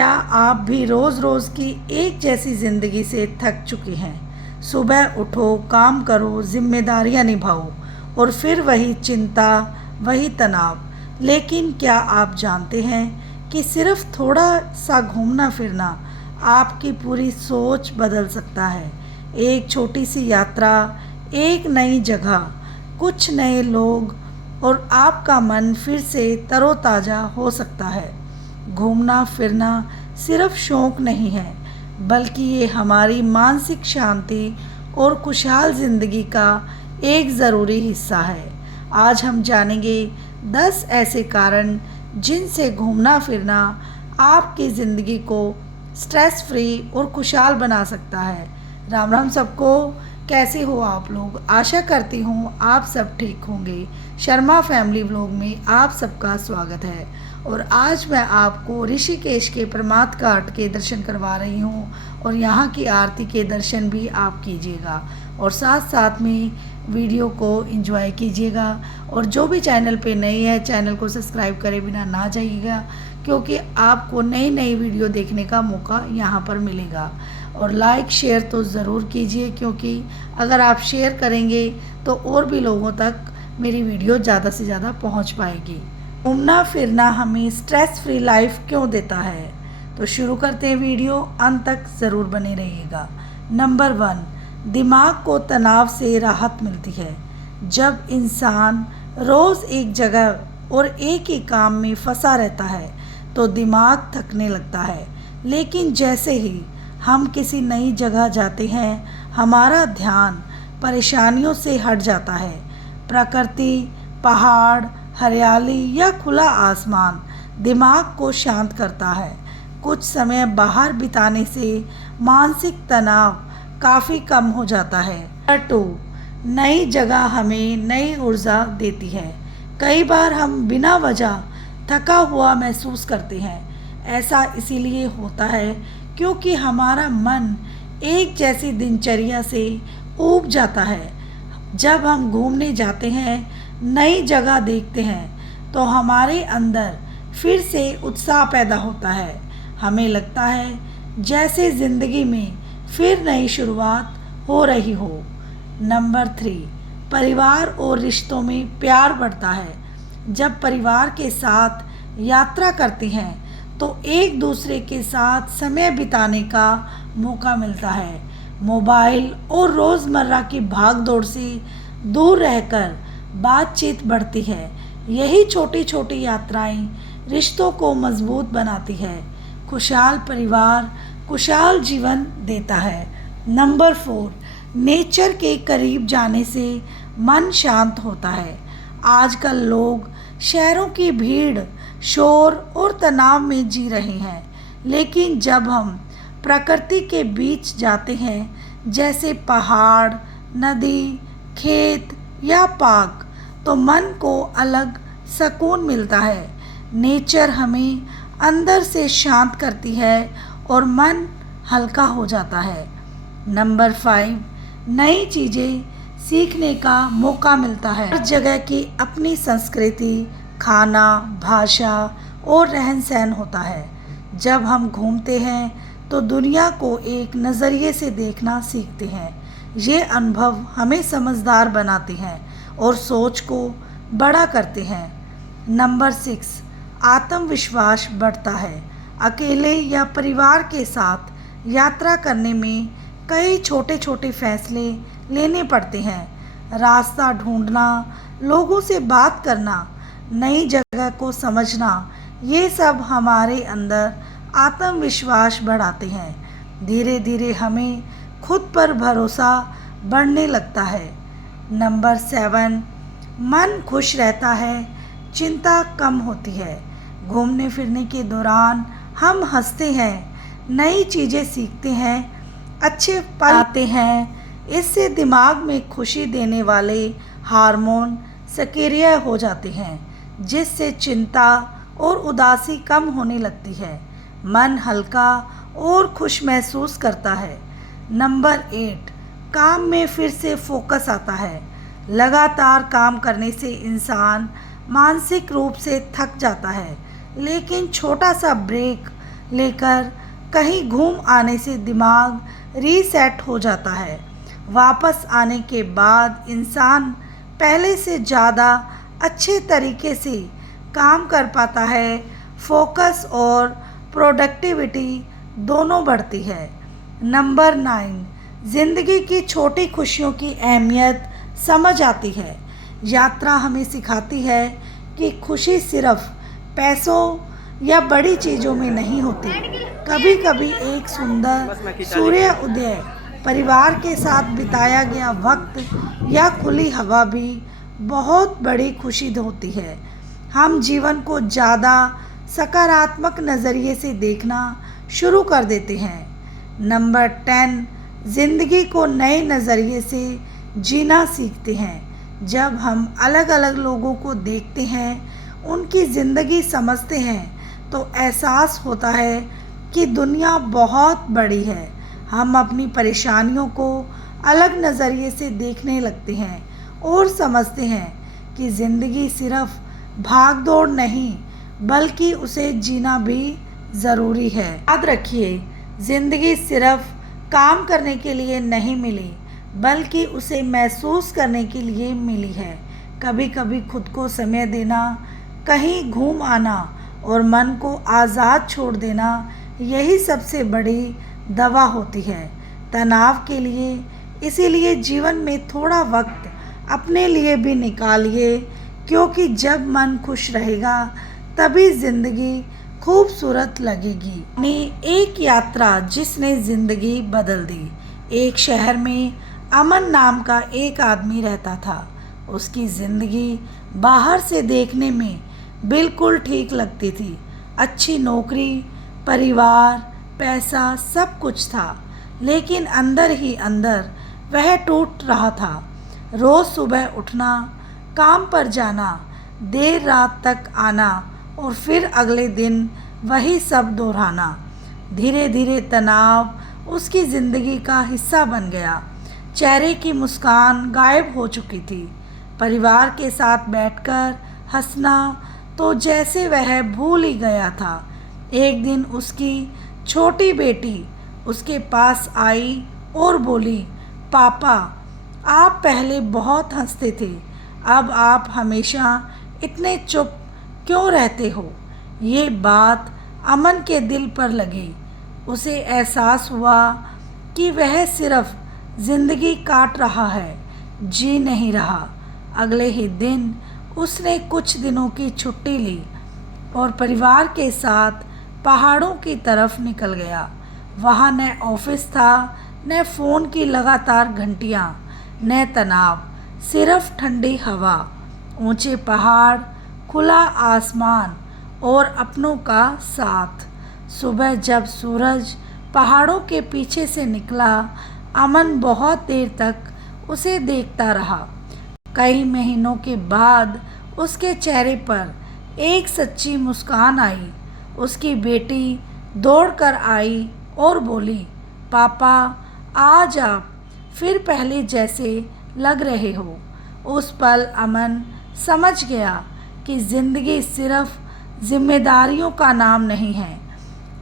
क्या आप भी रोज़ रोज़ की एक जैसी ज़िंदगी से थक चुके हैं? सुबह उठो, काम करो, जिम्मेदारियां निभाओ और फिर वही चिंता, वही तनाव। लेकिन क्या आप जानते हैं कि सिर्फ थोड़ा सा घूमना फिरना आपकी पूरी सोच बदल सकता है। एक छोटी सी यात्रा, एक नई जगह, कुछ नए लोग और आपका मन फिर से तरोताज़ा हो सकता है। घूमना फिरना सिर्फ शौक नहीं है, बल्कि ये हमारी मानसिक शांति और खुशहाल ज़िंदगी का एक ज़रूरी हिस्सा है। आज हम जानेंगे 10 ऐसे कारण जिनसे घूमना फिरना आपकी ज़िंदगी को स्ट्रेस फ्री और खुशहाल बना सकता है। राम राम सबको, कैसे हो आप लोग? आशा करती हूँ आप सब ठीक होंगे। शर्मा फैमिली व्लॉग में आप सबका स्वागत है और आज मैं आपको ऋषिकेश के प्रमाद घाट के दर्शन करवा रही हूँ और यहाँ की आरती के दर्शन भी आप कीजिएगा और साथ साथ में वीडियो को एंजॉय कीजिएगा। और जो भी चैनल पे नई है, चैनल को सब्सक्राइब करे बिना ना जाइएगा, क्योंकि आपको नई नई वीडियो देखने का मौका यहाँ पर मिलेगा। और लाइक शेयर तो ज़रूर कीजिए, क्योंकि अगर आप शेयर करेंगे तो और भी लोगों तक मेरी वीडियो ज़्यादा से ज़्यादा पहुँच पाएगी। घूमना फिरना हमें स्ट्रेस फ्री लाइफ क्यों देता है? तो शुरू करते हैं वीडियो, अंत तक ज़रूर बने रहिएगा। नंबर 1, दिमाग को तनाव से राहत मिलती है। जब इंसान रोज़ एक जगह और एक ही काम में फंसा रहता है तो दिमाग थकने लगता है, लेकिन जैसे ही हम किसी नई जगह जाते हैं हमारा ध्यान परेशानियों से हट जाता है। प्रकृति, पहाड़, हरियाली या खुला आसमान दिमाग को शांत करता है। कुछ समय बाहर बिताने से मानसिक तनाव काफ़ी कम हो जाता है। नंबर 2, नई जगह हमें नई ऊर्जा देती है। कई बार हम बिना वजह थका हुआ महसूस करते हैं। ऐसा इसीलिए होता है क्योंकि हमारा मन एक जैसी दिनचर्या से ऊब जाता है। जब हम घूमने जाते हैं, नई जगह देखते हैं, तो हमारे अंदर फिर से उत्साह पैदा होता है। हमें लगता है जैसे ज़िंदगी में फिर नई शुरुआत हो रही हो। नंबर 3, परिवार और रिश्तों में प्यार बढ़ता है। जब परिवार के साथ यात्रा करते हैं तो एक दूसरे के साथ समय बिताने का मौका मिलता है। मोबाइल और रोज़मर्रा की भागदौड़ से दूर रहकर बातचीत बढ़ती है। यही छोटी छोटी यात्राएं रिश्तों को मजबूत बनाती है। खुशहाल परिवार खुशहाल जीवन देता है। नंबर 4, नेचर के करीब जाने से मन शांत होता है। आजकल लोग शहरों की भीड़, शोर और तनाव में जी रहे हैं, लेकिन जब हम प्रकृति के बीच जाते हैं, जैसे पहाड़, नदी, खेत या पार्क, तो मन को अलग सुकून मिलता है। नेचर हमें अंदर से शांत करती है और मन हल्का हो जाता है। नंबर 5, नई चीज़ें सीखने का मौका मिलता है। हर जगह की अपनी संस्कृति, खाना, भाषा और रहन सहन होता है। जब हम घूमते हैं तो दुनिया को एक नज़रिए से देखना सीखते हैं। ये अनुभव हमें समझदार बनाते हैं और सोच को बड़ा करते हैं। नंबर 6, आत्मविश्वास बढ़ता है। अकेले या परिवार के साथ यात्रा करने में कई छोटे छोटे फैसले लेने पड़ते हैं। रास्ता ढूंढना, लोगों से बात करना, नई जगह को समझना, ये सब हमारे अंदर आत्मविश्वास बढ़ाते हैं। धीरे धीरे हमें खुद पर भरोसा बढ़ने लगता है। नंबर 7, मन खुश रहता है, चिंता कम होती है। घूमने फिरने के दौरान हम हंसते हैं, नई चीज़ें सीखते हैं, अच्छे पल आते हैं। इससे दिमाग में खुशी देने वाले हार्मोन सक्रिय हो जाते हैं, जिससे चिंता और उदासी कम होने लगती है। मन हल्का और खुश महसूस करता है। नंबर 8, काम में फिर से फोकस आता है। लगातार काम करने से इंसान मानसिक रूप से थक जाता है, लेकिन छोटा सा ब्रेक लेकर कहीं घूम आने से दिमाग रीसेट हो जाता है। वापस आने के बाद इंसान पहले से ज़्यादा अच्छे तरीके से काम कर पाता है। फोकस और प्रोडक्टिविटी दोनों बढ़ती है। नंबर 9, ज़िंदगी की छोटी खुशियों की अहमियत समझ आती है। यात्रा हमें सिखाती है कि खुशी सिर्फ पैसों या बड़ी चीज़ों में नहीं होती। कभी कभी एक सुंदर सूर्य उदय, परिवार के साथ बिताया गया वक्त या खुली हवा भी बहुत बड़ी खुशी होती है। हम जीवन को ज़्यादा सकारात्मक नज़रिए से देखना शुरू कर देते हैं। नंबर 10, ज़िंदगी को नए नज़रिए से जीना सीखते हैं। जब हम अलग अलग लोगों को देखते हैं, उनकी ज़िंदगी समझते हैं, तो एहसास होता है कि दुनिया बहुत बड़ी है। हम अपनी परेशानियों को अलग नज़रिए से देखने लगते हैं और समझते हैं कि ज़िंदगी सिर्फ भाग दौड़ नहीं, बल्कि उसे जीना भी ज़रूरी है। याद रखिए, ज़िंदगी सिर्फ काम करने के लिए नहीं मिली, बल्कि उसे महसूस करने के लिए मिली है। कभी कभी खुद को समय देना, कहीं घूम आना और मन को आज़ाद छोड़ देना, यही सबसे बड़ी दवा होती है तनाव के लिए। इसीलिए जीवन में थोड़ा वक्त अपने लिए भी निकालिए, क्योंकि जब मन खुश रहेगा तभी ज़िंदगी खूबसूरत लगेगी। अपनी एक यात्रा जिसने ज़िंदगी बदल दी। एक शहर में अमन नाम का एक आदमी रहता था। उसकी ज़िंदगी बाहर से देखने में बिल्कुल ठीक लगती थी। अच्छी नौकरी, परिवार, पैसा, सब कुछ था, लेकिन अंदर ही अंदर वह टूट रहा था। रोज़ सुबह उठना, काम पर जाना, देर रात तक आना और फिर अगले दिन वही सब दोहराना। धीरे धीरे तनाव उसकी ज़िंदगी का हिस्सा बन गया। चेहरे की मुस्कान गायब हो चुकी थी। परिवार के साथ बैठकर हंसना तो जैसे वह भूल ही गया था। एक दिन उसकी छोटी बेटी उसके पास आई और बोली, पापा, आप पहले बहुत हंसते थे, अब आप हमेशा इतने चुप क्यों रहते हो? ये बात अमन के दिल पर लगी। उसे एहसास हुआ कि वह सिर्फ ज़िंदगी काट रहा है, जी नहीं रहा। अगले ही दिन उसने कुछ दिनों की छुट्टी ली और परिवार के साथ पहाड़ों की तरफ निकल गया। वहाँ न ऑफिस था, न फ़ोन की लगातार घंटियाँ, न तनाव, सिर्फ ठंडी हवा, ऊंचे पहाड़, खुला आसमान और अपनों का साथ। सुबह जब सूरज पहाड़ों के पीछे से निकला, अमन बहुत देर तक उसे देखता रहा। कई महीनों के बाद उसके चेहरे पर एक सच्ची मुस्कान आई। उसकी बेटी दौड़कर आई और बोली, पापा, आज आप फिर पहले जैसे लग रहे हो। उस पल अमन समझ गया कि ज़िंदगी सिर्फ जिम्मेदारियों का नाम नहीं है।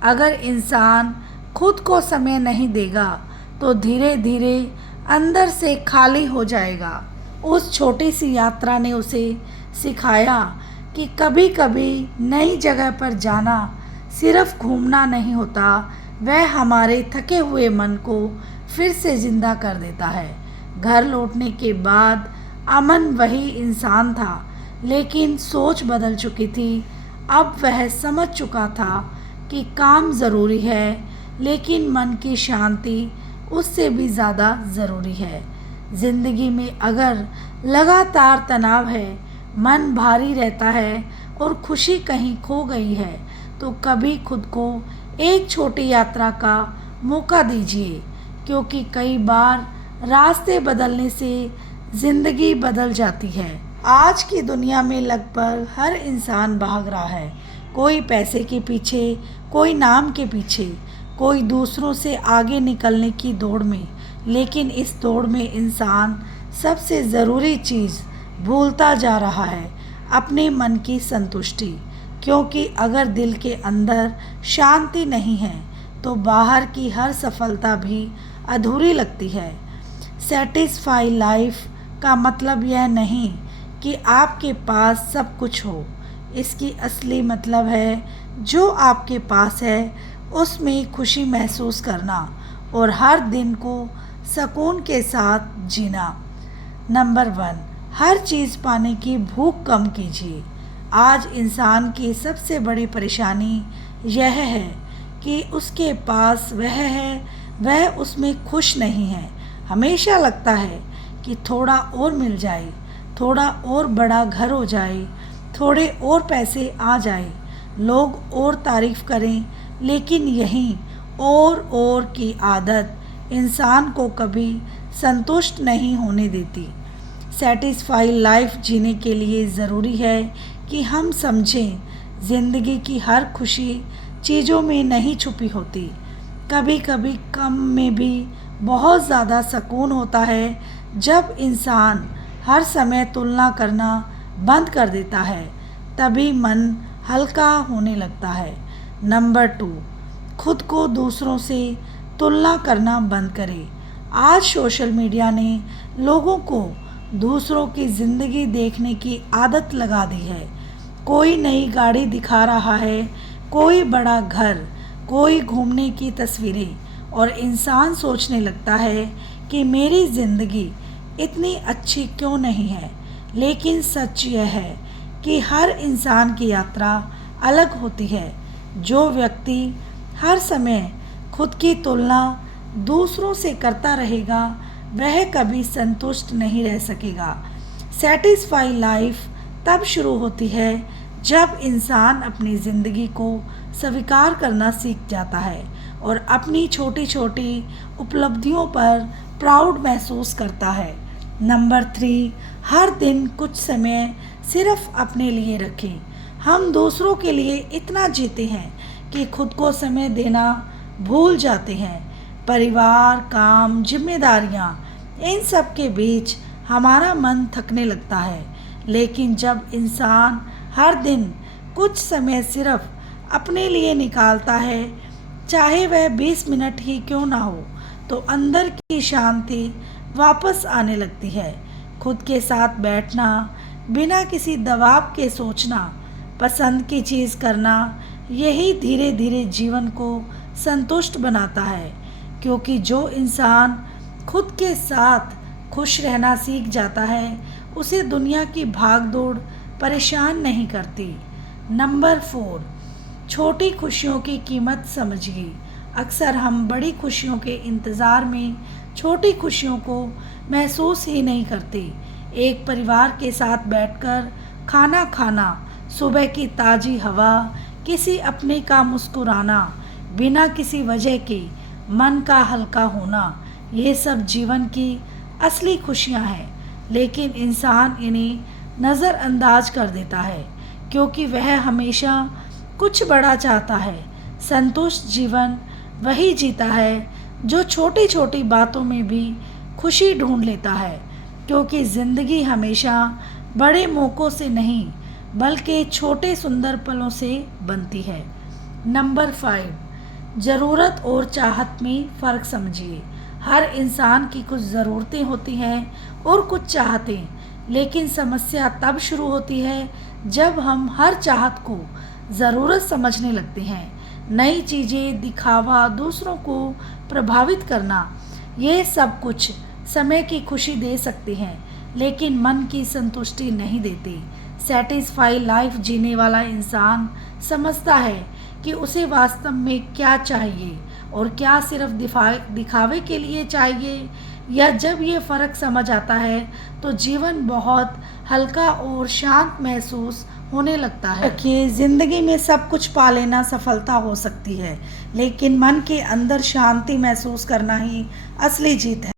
अगर इंसान खुद को समय नहीं देगा तो धीरे धीरे अंदर से खाली हो जाएगा। उस छोटी सी यात्रा ने उसे सिखाया कि कभी कभी नई जगह पर जाना सिर्फ घूमना नहीं होता, वह हमारे थके हुए मन को फिर से ज़िंदा कर देता है। घर लौटने के बाद अमन वही इंसान था, लेकिन सोच बदल चुकी थी। अब वह समझ चुका था कि काम ज़रूरी है, लेकिन मन की शांति उससे भी ज़्यादा ज़रूरी है। ज़िंदगी में अगर लगातार तनाव है, मन भारी रहता है और खुशी कहीं खो गई है, तो कभी खुद को एक छोटी यात्रा का मौका दीजिए, क्योंकि कई बार रास्ते बदलने से ज़िंदगी बदल जाती है। आज की दुनिया में लगभग हर इंसान भाग रहा है, कोई पैसे के पीछे, कोई नाम के पीछे, कोई दूसरों से आगे निकलने की दौड़ में। लेकिन इस दौड़ में इंसान सबसे ज़रूरी चीज़ भूलता जा रहा है, अपने मन की संतुष्टि। क्योंकि अगर दिल के अंदर शांति नहीं है तो बाहर की हर सफलता भी अधूरी लगती है। सेटिस्फाई लाइफ का मतलब यह नहीं कि आपके पास सब कुछ हो। इसकी असली मतलब है जो आपके पास है उसमें खुशी महसूस करना और हर दिन को सुकून के साथ जीना। नंबर 1, हर चीज़ पाने की भूख कम कीजिए। आज इंसान की सबसे बड़ी परेशानी यह है कि उसके पास वह है, वह उसमें खुश नहीं है। हमेशा लगता है कि थोड़ा और मिल जाए, थोड़ा और बड़ा घर हो जाए, थोड़े और पैसे आ जाए, लोग और तारीफ़ करें, लेकिन यही और की आदत इंसान को कभी संतुष्ट नहीं होने देती। सेटिस्फाई लाइफ जीने के लिए ज़रूरी है कि हम समझें ज़िंदगी की हर खुशी चीज़ों में नहीं छुपी होती। कभी कभी कम में भी बहुत ज़्यादा सुकून होता है। जब इंसान हर समय तुलना करना बंद कर देता है तभी मन हल्का होने लगता है। नंबर 2, खुद को दूसरों से तुलना करना बंद करें। आज सोशल मीडिया ने लोगों को दूसरों की ज़िंदगी देखने की आदत लगा दी है। कोई नई गाड़ी दिखा रहा है, कोई बड़ा घर, कोई घूमने की तस्वीरें, और इंसान सोचने लगता है कि मेरी ज़िंदगी इतनी अच्छी क्यों नहीं है। लेकिन सच यह है कि हर इंसान की यात्रा अलग होती है। जो व्यक्ति हर समय खुद की तुलना दूसरों से करता रहेगा वह कभी संतुष्ट नहीं रह सकेगा। सेटिस्फाई लाइफ तब शुरू होती है जब इंसान अपनी ज़िंदगी को स्वीकार करना सीख जाता है और अपनी छोटी छोटी उपलब्धियों पर प्राउड महसूस करता है। नंबर 3, हर दिन कुछ समय सिर्फ अपने लिए रखें। हम दूसरों के लिए इतना जीते हैं कि खुद को समय देना भूल जाते हैं। परिवार, काम, जिम्मेदारियां, इन सब के बीच हमारा मन थकने लगता है। लेकिन जब इंसान हर दिन कुछ समय सिर्फ अपने लिए निकालता है, चाहे वह 20 मिनट ही क्यों ना हो, तो अंदर की शांति वापस आने लगती है। खुद के साथ बैठना, बिना किसी दबाव के सोचना, पसंद की चीज़ करना, यही धीरे धीरे जीवन को संतुष्ट बनाता है। क्योंकि जो इंसान खुद के साथ खुश रहना सीख जाता है उसे दुनिया की भागदौड़ परेशान नहीं करती। नंबर 4, छोटी खुशियों की कीमत समझिए। अक्सर हम बड़ी खुशियों के इंतज़ार में छोटी खुशियों को महसूस ही नहीं करते। एक परिवार के साथ बैठकर खाना खाना, सुबह की ताज़ी हवा, किसी अपने का मुस्कुराना, बिना किसी वजह के मन का हल्का होना, ये सब जीवन की असली खुशियाँ हैं। लेकिन इंसान इन्हें नज़रअंदाज कर देता है क्योंकि वह हमेशा कुछ बड़ा चाहता है। संतुष्ट जीवन वही जीता है जो छोटी छोटी बातों में भी खुशी ढूंढ लेता है, क्योंकि ज़िंदगी हमेशा बड़े मौक़ों से नहीं बल्कि छोटे सुंदर पलों से बनती है। नंबर 5, ज़रूरत और चाहत में फ़र्क समझिए। हर इंसान की कुछ ज़रूरतें होती हैं और कुछ चाहतें, लेकिन समस्या तब शुरू होती है जब हम हर चाहत को ज़रूरत समझने लगते हैं। नई चीज़ें, दिखावा, दूसरों को प्रभावित करना, ये सब कुछ समय की खुशी दे सकते हैं लेकिन मन की संतुष्टि नहीं देते। सेटिस्फाई लाइफ जीने वाला इंसान समझता है कि उसे वास्तव में क्या चाहिए और क्या सिर्फ दिखावे के लिए चाहिए। या जब ये फ़र्क समझ आता है तो जीवन बहुत हल्का और शांत महसूस होने लगता है। कि ज़िंदगी में सब कुछ पा लेना सफलता हो सकती है, लेकिन मन के अंदर शांति महसूस करना ही असली जीत है।